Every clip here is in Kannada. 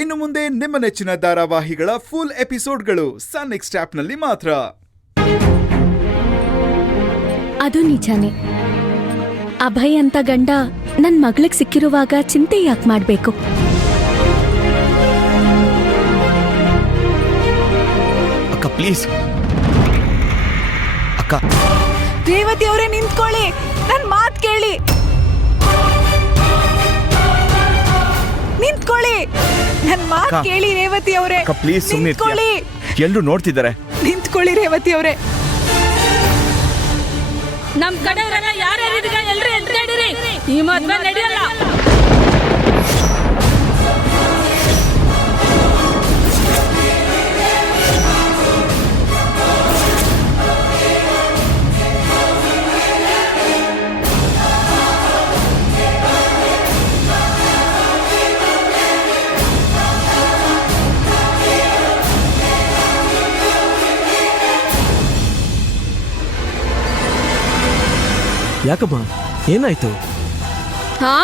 ಇನ್ನು ಮುಂದೆ ನಿಮ್ಮ ನೆಚ್ಚಿನ ಧಾರಾವಾಹಿಗಳ ಫುಲ್ ಎಪಿಸೋಡ್ಗಳು ಸನ್ ನೆಕ್ಸ್ಟ್ ಆಪ್ನಲ್ಲಿ ಮಾತ್ರ. ಅದು ನಿಜಾನೇ. ಅಭಯ್ ಅಂತ ಗಂಡ ನನ್ ಮಗಳಿಗೆ ಸಿಕ್ಕಿರುವಾಗ ಚಿಂತೆ ಯಾಕೆ ಮಾಡ್ಬೇಕು? ಅಕ್ಕ ಪ್ಲೀಸ್ ಅಕ್ಕ. ರೇವತಿ ಅವರೇ ನಿಂತ್ಕೊಳ್ಳಿ, ನನ್ ಮಾತ್ ಕೇಳಿ. ನಿಂತ್ಕೊಳ್ಳಿ, ನನ್ ಮಾತ್ ಕೇಳಿ ರೇವತಿ ಅವರೇ. ಪ್ಲೀಸ್ ನಿಂತ್ಕೊಳ್ಳಿ. ಎಲ್ಲರೂ ನೋಡ್ತಿದ್ದಾರೆ. ನಿಂತ್ಕೊಳ್ಳಿ ರೇವತಿ ಅವರೇ. ನಮ್ ಕಡೆಯವರೆಲ್ಲ ಯಾರ್ಯಾರಿದ್ದೀರ ಎಲ್ರು ಎದ್ರೇಡಿರಿ, ಈ ಮದ್ವೆ ನಡೆಯಲ್ಲ. ಯಾಕಮ್ಮ, ಏನಾಯ್ತು? ಹಾ,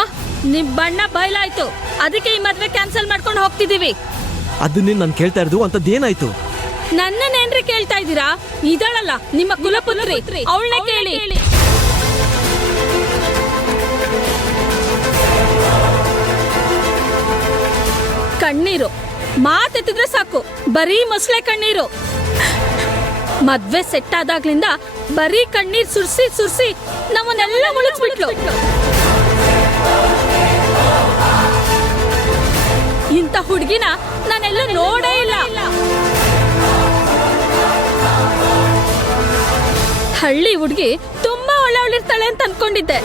ನಿಮ್ ಬಣ್ಣ ಬಯಲಾಯ್ತು, ಅದಕ್ಕೆ ಈ ಮದ್ವೆ ಕ್ಯಾನ್ಸಲ್ ಮಾಡ್ಕೊಂಡು ಹೋಗ್ತಿದೀವಿ. ಅದನ್ನೇ ನಾನು ಕೇಳ್ತಾ ಇರೋದು. ಅಂತದ್ದೇನಾಯ್ತು? ನನ್ನನ್ನೇನ್ರಿ ಕೇಳ್ತಾ ಇದ್ದೀರಾ? ಇದಳಲ್ಲ ನಿಮ್ಮ ಕುಲಪುತ್ರಿ, ಅವಳನ್ನೇ ಕೇಳಿ. ಕಣ್ಣೀರು ಮಾತೆತ್ತಿದ್ರೆ ಸಾಕು, ಬರೀ ಮೊಸಳೆ ಕಣ್ಣೀರು. ಮದ್ವೆ ಸೆಟ್ ಆದಾಗ್ಲಿಂದ ಬರೀ ಕಣ್ಣೀರ್ ಸುರ್ಸಿ ಸುರ್ಸಿ ನಮ್ಮನ್ನೆಲ್ಲ ಮುಳುಗಿಸ್ಬಿಟ್ಲು. ಇಂಥ ಹುಡುಗಿನ ನಾನೆಲ್ಲೂ ನೋಡೇ ಇಲ್ಲ. ಹಳ್ಳಿ ಹುಡುಗಿ ತುಂಬಾ ಒಳ್ಳೆವಳಿರ್ತಾಳೆ ಅಂತ ಅನ್ಕೊಂಡಿದ್ದೆ.